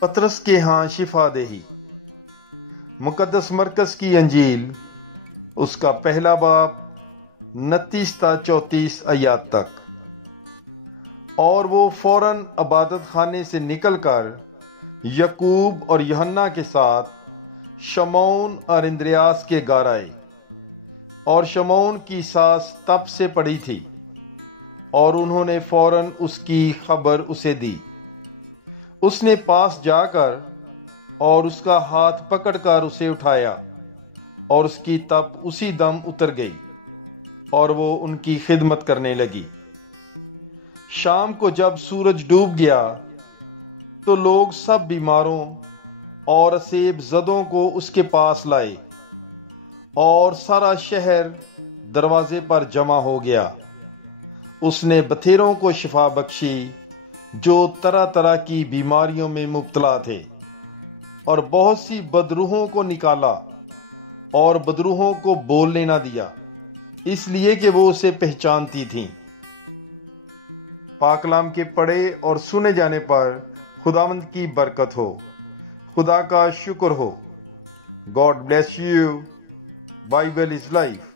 پطرس کے ہاں شفا دہی۔ مقدس مرکز کی انجیل، اس کا پہلا باب 29 تا 34 آیات تک۔ اور وہ فوراً عبادت خانے سے نکل کر یعقوب اور یوحنا کے ساتھ شمعون اور اندریاس کے گھر آئے، اور شمعون کی ساس تپ سے پڑی تھی، اور انہوں نے فوراً اس کی خبر اسے دی۔ اس نے پاس جا کر اور اس کا ہاتھ پکڑ کر اسے اٹھایا، اور اس کی تپ اسی دم اتر گئی، اور وہ ان کی خدمت کرنے لگی۔ شام کو جب سورج ڈوب گیا تو لوگ سب بیماروں اور اسیب زدوں کو اس کے پاس لائے، اور سارا شہر دروازے پر جمع ہو گیا۔ اس نے بتھیروں کو شفا بخشی جو طرح طرح کی بیماریوں میں مبتلا تھے، اور بہت سی بدروحوں کو نکالا، اور بدروحوں کو بولنے نہ دیا، اس لیے کہ وہ اسے پہچانتی تھیں۔ پاک کلام کے پڑھے اور سنے جانے پر خداوند کی برکت ہو۔ خدا کا شکر ہو۔ God bless you. Bible is life.